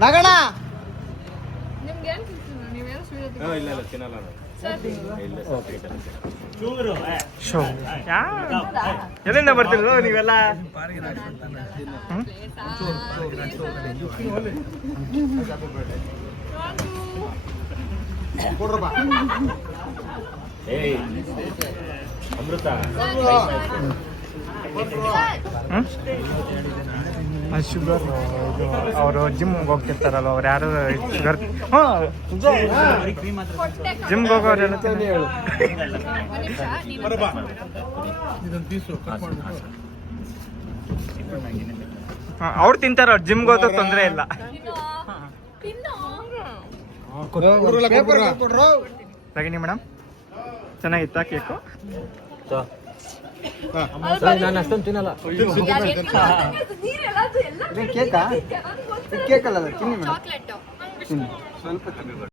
ನಗಣ ಎಲ್ಲಿಂದ ಬರ್ತಿರೋ ನೀವೆಲ್ಲ? ಅಮೃತ ಶುಗರ್ ಅವರು ಜಿಮ್ಗೆ ಹೋಗ್ತಿರ್ತಾರಲ್ಲ ಅವ್ರು ಯಾರು ಶುಗರ್ ಜಿಮ್ಗೆ ಹೋಗೋರೆಲ್ಲ ಹೇಳು. ಅವ್ರು ತಿಂತಾರ, ಜಿಮ್ಗೆ ಹೋದ ತೊಂದರೆ ಇಲ್ಲ. ತಗಿನಿ ಮೇಡಮ್, ಚೆನ್ನಾಗಿತ್ತಾ ಕೇಕು? ನಾನು ಅಷ್ಟೊಂದು ತಿನ್ನಲ್ಲ. ಕೇಕಾ? ಕೇಕಲ್ಲ ತಿನ್ನಿ ಮೇಡಮ್, ಸ್ವಲ್ಪ